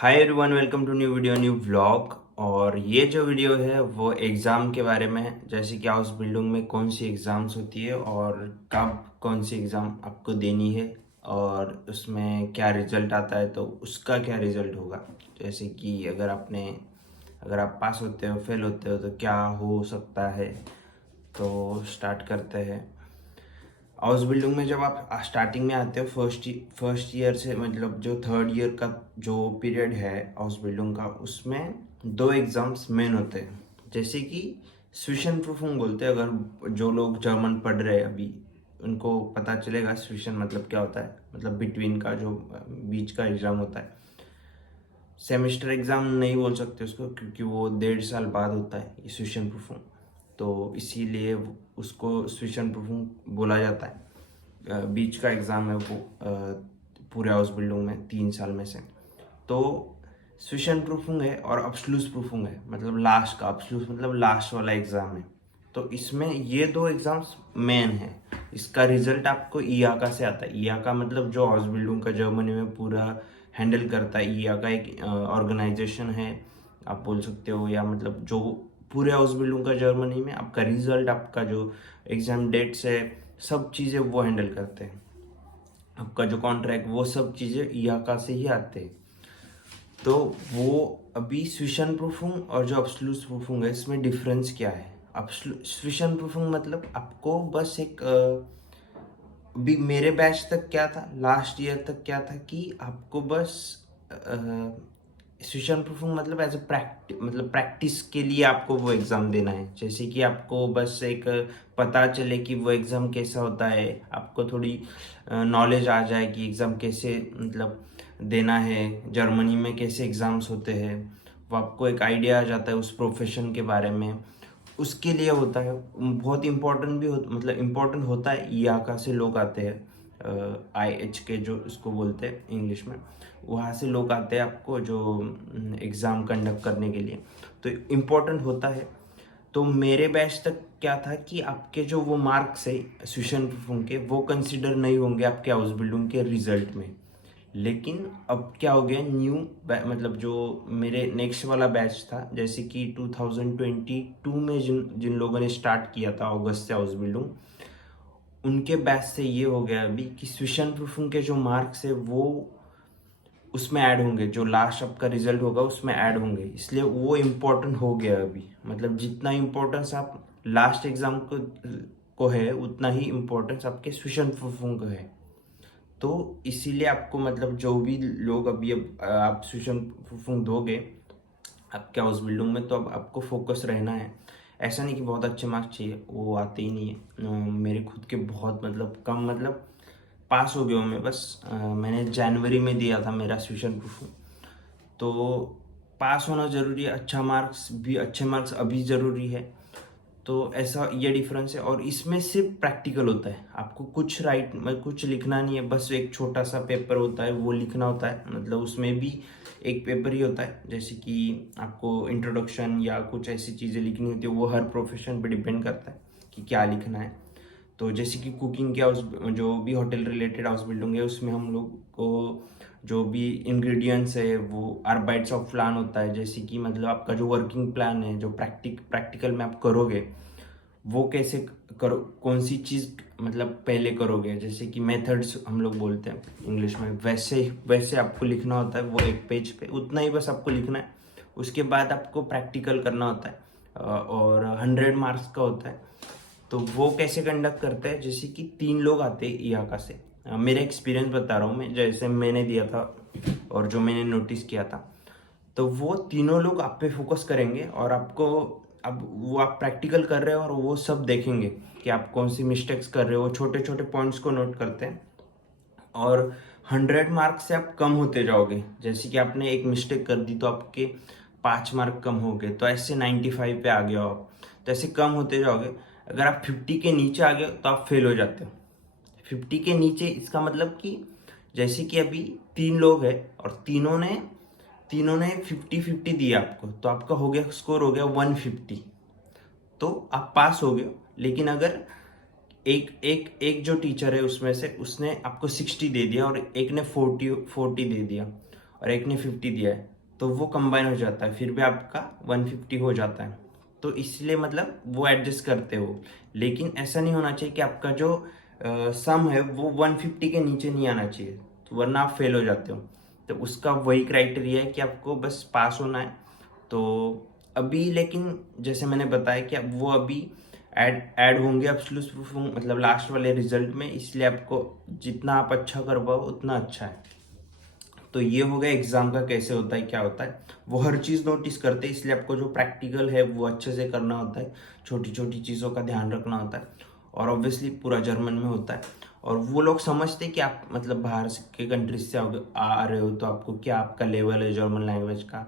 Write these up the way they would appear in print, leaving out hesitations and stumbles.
Hi everyone, welcome to new video new vlog. और ये जो वीडियो है वो एग्ज़ाम के बारे में है, जैसे कि हाउस बिल्डिंग में कौन सी एग्ज़ाम्स होती है और कब कौन सी एग्ज़ाम आपको देनी है और उसमें क्या रिजल्ट आता है तो उसका क्या रिजल्ट होगा। जैसे कि अगर आप पास होते हो फेल होते हो तो क्या हो सकता है। तो स्टार्ट करते हैं। हाउस बिल्डिंग में जब आप स्टार्टिंग में आते हो फर्स्ट ईयर से, मतलब जो थर्ड ईयर का जो पीरियड है हाउस बिल्डिंग का, उसमें दो एग्जाम्स मेन होते हैं। जैसे कि स्विशन प्रूफिंग बोलते हैं। अगर जो लोग जर्मन पढ़ रहे हैं अभी, उनको पता चलेगा स्विशन मतलब क्या होता है। मतलब बिटवीन का जो बीच का एग्ज़ाम होता है। सेमेस्टर एग्ज़ाम नहीं बोल सकते उसको, क्योंकि वो 1.5 साल बाद होता है ये स्विशन प्रूफिंग। तो इसीलिए उसको स्विशन प्रूफिंग बोला जाता है। बीच का एग्ज़ाम है वो पूरे हाउस बिल्डिंग में 3 साल में से। तो स्विशन प्रूफिंग है और अब्सोल्यूट प्रूफिंग है, मतलब लास्ट का। अब्सोल्यूट मतलब लास्ट वाला एग्ज़ाम है। तो इसमें ये दो एग्ज़ाम्स मेन है। इसका रिजल्ट आपको ईआका से आता है। ईआका मतलब जो हाउस बिल्डिंग का जर्मनी में पूरा हैंडल करता है। ईआका एक ऑर्गेनाइजेशन है आप बोल सकते हो, या मतलब जो पूरे हाउस बिल्डिंग का जर्मनी में आपका रिजल्ट, आपका जो एग्ज़ाम डेट्स है, सब चीज़ें वो हैंडल करते हैं। आपका जो कॉन्ट्रैक्ट, वो सब चीज़ें ईआका से ही आते हैं। तो वो अभी स्विशन प्रूफिंग और जो अब्सोल्यूट प्रूफिंग है, इसमें डिफरेंस क्या है। स्विशन प्रूफिंग मतलब आपको बस एक अभी मेरे बैच तक क्या था, लास्ट ईयर तक क्या था कि आपको बस स्विशन प्रूफिंग मतलब एज अ प्रैक्टिस के लिए आपको वो एग्ज़ाम देना है। जैसे कि आपको बस एक पता चले कि वो एग्ज़ाम कैसा होता है, आपको थोड़ी नॉलेज आ जाए कि एग्ज़ाम कैसे मतलब देना है, जर्मनी में कैसे एग्ज़ाम्स होते हैं। वो आपको एक आइडिया आ जाता है उस प्रोफेशन के बारे में। उसके लिए होता है। बहुत इम्पोर्टेंट भी मतलब इम्पोर्टेंट होता है। ईआका से लोग आते हैं, IH के जो इसको बोलते हैं इंग्लिश में, वहाँ से लोग आते हैं आपको जो एग्ज़ाम कंडक्ट करने के लिए। तो इम्पोर्टेंट होता है। तो मेरे बैच तक क्या था कि आपके जो वो मार्क्स है स्विशन प्रूफिंग के, वो कंसिडर नहीं होंगे आपके हाउस बिल्डिंग के रिजल्ट में। लेकिन अब क्या हो गया, मतलब जो मेरे नेक्स्ट वाला बैच था, जैसे कि 2022 में जिन जिन लोगों ने स्टार्ट किया था अगस्त से हाउस बिल्डिंग, उनके बैच से ये हो गया अभी कि स्विशन प्रूफिंग के जो मार्क्स है वो उसमें ऐड होंगे। जो लास्ट आपका रिजल्ट होगा उसमें ऐड होंगे, इसलिए वो इम्पोर्टेंट हो गया अभी। मतलब जितना इम्पोर्टेंस आप लास्ट एग्जाम को है, उतना ही इम्पोर्टेंस आपके स्विशन प्रूफिंग को है। तो इसीलिए आपको मतलब जो भी लोग अभी अब आप ट्यूशन फूंक दोगे आपके हाउस बिल्डिंग में, तो अब आपको फोकस रहना है। ऐसा नहीं कि बहुत अच्छे मार्क्स चाहिए, वो आते ही नहीं है। मेरे खुद के बहुत मतलब कम, मतलब पास हो गया हूँ मैं बस। मैंने जनवरी में दिया था मेरा ट्यूशन प्रूफ। तो पास होना ज़रूरी है, अच्छे मार्क्स अभी ज़रूरी है। तो ऐसा ये डिफरेंस है। और इसमें सिर्फ प्रैक्टिकल होता है, आपको कुछ लिखना नहीं है। बस एक छोटा सा पेपर होता है वो लिखना होता है। मतलब उसमें भी एक पेपर ही होता है। जैसे कि आपको इंट्रोडक्शन या कुछ ऐसी चीज़ें लिखनी होती है, वो हर प्रोफेशन पे डिपेंड करता है कि क्या लिखना है। तो जैसे कि कुकिंग के हाउस, जो भी होटल रिलेटेड हाउस बिल्डिंग है, उसमें हम लोग को जो भी इंग्रेडिएंट्स है वो आर्बाइट्स ऑफ प्लान होता है। जैसे कि मतलब आपका जो वर्किंग प्लान है, जो प्रैक्टिकल में आप करोगे, वो कैसे करो, कौन सी चीज़ मतलब पहले करोगे। जैसे कि मेथड्स हम लोग बोलते हैं इंग्लिश में, वैसे वैसे आपको लिखना होता है। वो एक पेज पे उतना ही बस आपको लिखना है। उसके बाद आपको प्रैक्टिकल करना होता है और 100 मार्क्स का होता है। तो वो कैसे कंडक्ट करते हैं, जैसे कि 3 लोग आते हैं इलाका से। मेरा एक्सपीरियंस बता रहा हूँ मैं, जैसे मैंने दिया था और जो मैंने नोटिस किया था। तो वो तीनों लोग आप पे फोकस करेंगे और आपको, अब वो आप प्रैक्टिकल कर रहे हो और वो सब देखेंगे कि आप कौन सी मिस्टेक्स कर रहे हो। छोटे छोटे पॉइंट्स को नोट करते हैं और 100 मार्क्स से आप कम होते जाओगे। जैसे कि आपने एक मिस्टेक कर दी तो आपके 5 मार्क कम हो गए, तो ऐसे 95 पे आ गए हो आप। तो ऐसे कम होते जाओगे। अगर आप 50 के नीचे आ गए तो आप फेल हो जाते हो। 50 के नीचे इसका मतलब कि जैसे कि अभी 3 लोग हैं और तीनों ने 50-50 दिया आपको, तो आपका हो गया, स्कोर हो गया 150। तो आप पास हो गए। लेकिन अगर एक एक एक जो टीचर है उसमें से, उसने आपको 60 दे दिया और एक ने 40 40 दे दिया, और एक ने 50 दिया है, तो वो कंबाइन हो जाता है, फिर भी आपका 150 हो जाता है। तो इसलिए मतलब वो एडजस्ट करते हो, लेकिन ऐसा नहीं होना चाहिए कि आपका जो सम है वो 150 के नीचे नहीं आना चाहिए, तो वरना आप फेल हो जाते हो। तो उसका वही क्राइटेरिया है कि आपको बस पास होना है। तो अभी लेकिन जैसे मैंने बताया कि अब वो अभी ऐड होंगे एब्सोल्यूट प्रूफ, मतलब लास्ट वाले रिजल्ट में, इसलिए आपको जितना आप अच्छा कर पाओ उतना अच्छा है। तो ये हो गया एग्जाम का कैसे होता है, क्या होता है। वो हर चीज़ नोटिस करते हैं, इसलिए आपको जो प्रैक्टिकल है वो अच्छे से करना होता है, छोटी छोटी चीज़ों का ध्यान रखना होता है। और ऑब्वियसली पूरा जर्मन में होता है। और वो लोग समझते हैं कि आप मतलब बाहर के कंट्रीज से आ रहे हो, तो आपको क्या आपका लेवल है जर्मन लैंग्वेज का,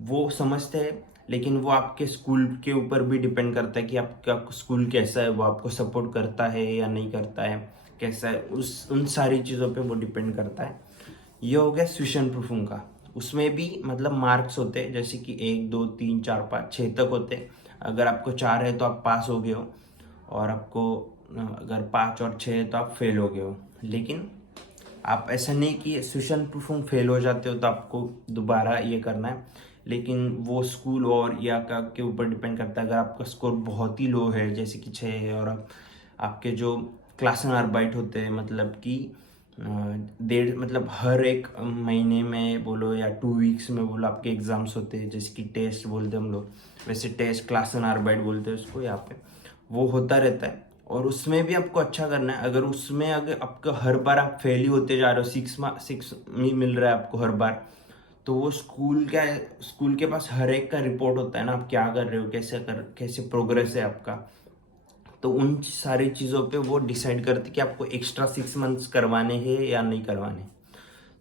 वो समझते हैं। लेकिन वो आपके स्कूल के ऊपर भी डिपेंड करता है कि आपका स्कूल कैसा है, वो आपको सपोर्ट करता है या नहीं करता है, कैसा है, उन सारी चीज़ों पे वो डिपेंड करता है। ये हो गया स्विशन प्रूफिंग का। उसमें भी मतलब मार्क्स होते हैं, जैसे कि 1 2 3 4 5 6 तक होते हैं। अगर आपको 4 है तो आप पास हो गए हो, और आपको अगर 5 और 6 है तो आप फेल हो गए हो। लेकिन आप ऐसा नहीं कि स्विशन प्रूफिंग फेल हो जाते हो तो आपको दोबारा ये करना है। लेकिन वो स्कूल और या का के ऊपर डिपेंड करता है। अगर आपका स्कोर बहुत ही लो है, जैसे कि 6 है, और आपके जो क्लासन आर्बाइट होते हैं, मतलब कि डेढ़ मतलब हर एक महीने में बोलो या 2 वीक्स में बोलो आपके एग्जाम्स होते हैं, जैसे कि टेस्ट बोलते हैं हम लोग, वैसे टेस्ट क्लासन आर्बाइट बोलते हैं उसको यहाँ पे। वो होता रहता है, और उसमें भी आपको अच्छा करना है। अगर उसमें अगर आपका हर बार आप फेल ही होते जा रहे हो, 6 में मिल रहा है आपको हर बार, तो वो स्कूल के पास हर एक का रिपोर्ट होता है ना, आप क्या कर रहे हो, कैसे प्रोग्रेस है आपका। तो उन सारी चीज़ों पे वो डिसाइड करते कि आपको एक्स्ट्रा 6 मंथ्स करवाने हैं या नहीं करवाने।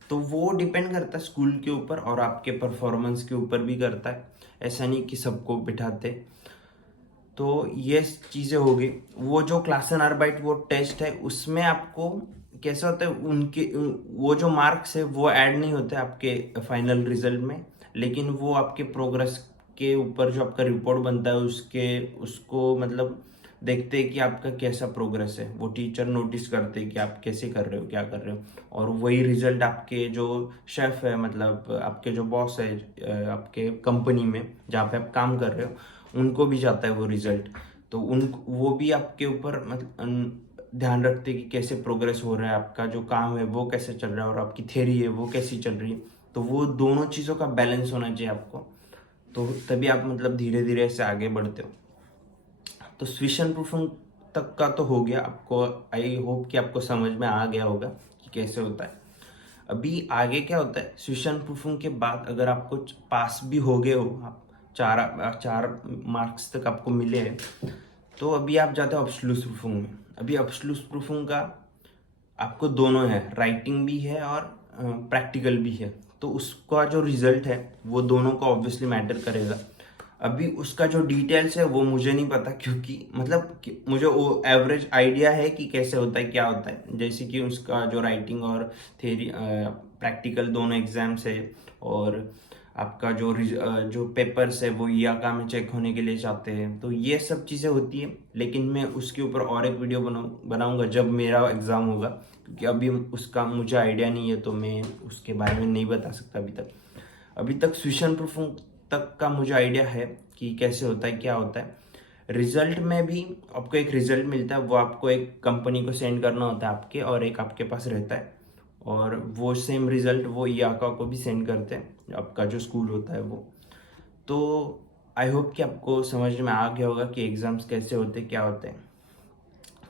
तो वो डिपेंड करता है स्कूल के ऊपर और आपके परफॉर्मेंस के ऊपर भी करता है। ऐसा नहीं कि सबको बिठाते। तो ये चीज़ें हो गई। वो जो क्लास एंड आर्बाइट वो टेस्ट है, उसमें आपको कैसा होता है, उनके वो जो मार्क्स है वो ऐड नहीं होते आपके फाइनल रिजल्ट में, लेकिन वो आपके प्रोग्रेस के ऊपर जो आपका रिपोर्ट बनता है उसको मतलब देखते हैं कि आपका कैसा प्रोग्रेस है। वो टीचर नोटिस करते हैं कि आप कैसे कर रहे हो, क्या कर रहे हो, और वही रिजल्ट आपके जो शेफ है, मतलब आपके जो बॉस है आपके कंपनी में जहाँ पे आप काम कर रहे हो, उनको भी जाता है वो रिजल्ट। तो वो भी आपके ऊपर मतलब ध्यान रखते कि कैसे प्रोग्रेस हो रहा है, आपका जो काम है वो कैसे चल रहा है, और आपकी थ्योरी है वो कैसी चल रही है। तो वो दोनों चीज़ों का बैलेंस होना चाहिए आपको, तो तभी आप मतलब धीरे धीरे ऐसे आगे बढ़ते हो। तो स्विशन प्रूफिंग तक का तो हो गया आपको। आई होप कि आपको समझ में आ गया होगा कि कैसे होता है। अभी आगे क्या होता है, स्विशन प्रूफिंग के बाद अगर आपको पास भी हो गए हो, आप 4 मार्क्स तक आपको मिले हैं, तो अभी आप जाते हो एब्सोल्यूट प्रूफिंग में। अभी एब्सोल्यूट प्रूफिंग का आपको दोनों है, राइटिंग भी है और प्रैक्टिकल भी है। तो उसका जो रिजल्ट है वो दोनों का ऑब्वियसली मैटर करेगा। अभी उसका जो डिटेल्स है वो मुझे नहीं पता, क्योंकि मतलब कि मुझे वो एवरेज आइडिया है कि कैसे होता है, क्या होता है। जैसे कि उसका जो राइटिंग और थेरी प्रैक्टिकल दोनों एग्जाम्स है, और आपका जो पेपर्स है वो ईआका में चेक होने के लिए जाते हैं। तो ये सब चीज़ें होती है, लेकिन मैं उसके ऊपर और एक वीडियो बनाऊंगा जब मेरा एग्ज़ाम होगा, क्योंकि अभी उसका मुझे आइडिया नहीं है, तो मैं उसके बारे में नहीं बता सकता अभी तक स्विशन प्रूफिंग तक का मुझे आइडिया है कि कैसे होता है, क्या होता है। रिजल्ट में भी आपको एक रिजल्ट मिलता है, वो आपको एक कंपनी को सेंड करना होता है आपके, और एक आपके पास रहता है। और वो सेम रिजल्ट वो ईआका को भी सेंड करते हैं, आपका जो स्कूल होता है वो। तो आई होप कि आपको समझ में आ गया होगा कि एग्ज़ाम्स कैसे होते हैं, क्या होते हैं।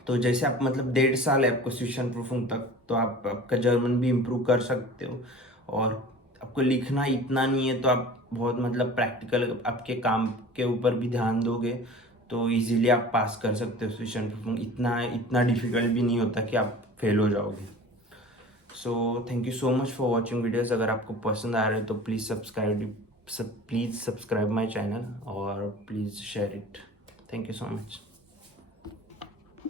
तो जैसे आप मतलब 1.5 साल है आपको स्विशन प्रूफिंग तक, तो आप आपका जर्मन भी इम्प्रूव कर सकते हो। और आपको लिखना इतना नहीं है, तो आप बहुत मतलब प्रैक्टिकल आपके काम के ऊपर भी ध्यान दोगे तो इजीली आप पास कर सकते हो स्विशन प्रूफिंग। इतना डिफिकल्ट भी नहीं होता कि आप फेल हो जाओगे। So thank you so much for watching videos. अगर आपको पसंद आ रहे हैं तो प्लीज़ सब्सक्राइब माई चैनल, और please share it. Thank you so much.